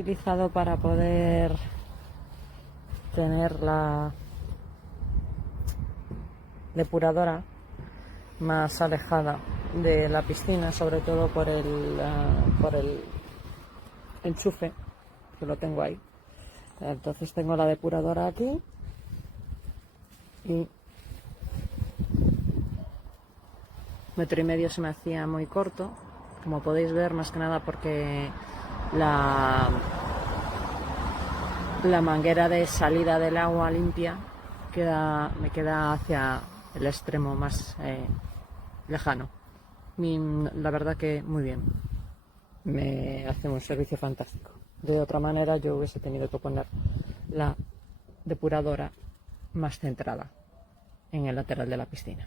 utilizado para poder tener la depuradora más alejada de la piscina, sobre todo por el enchufe, que lo tengo ahí. Entonces tengo la depuradora aquí y 1,5 metros se me hacía muy corto, como podéis ver, más que nada porque la manguera de salida del agua limpia me queda hacia el extremo más lejano. La verdad que muy bien, me hace un servicio fantástico. De otra manera yo hubiese tenido que poner la depuradora más centrada en el lateral de la piscina.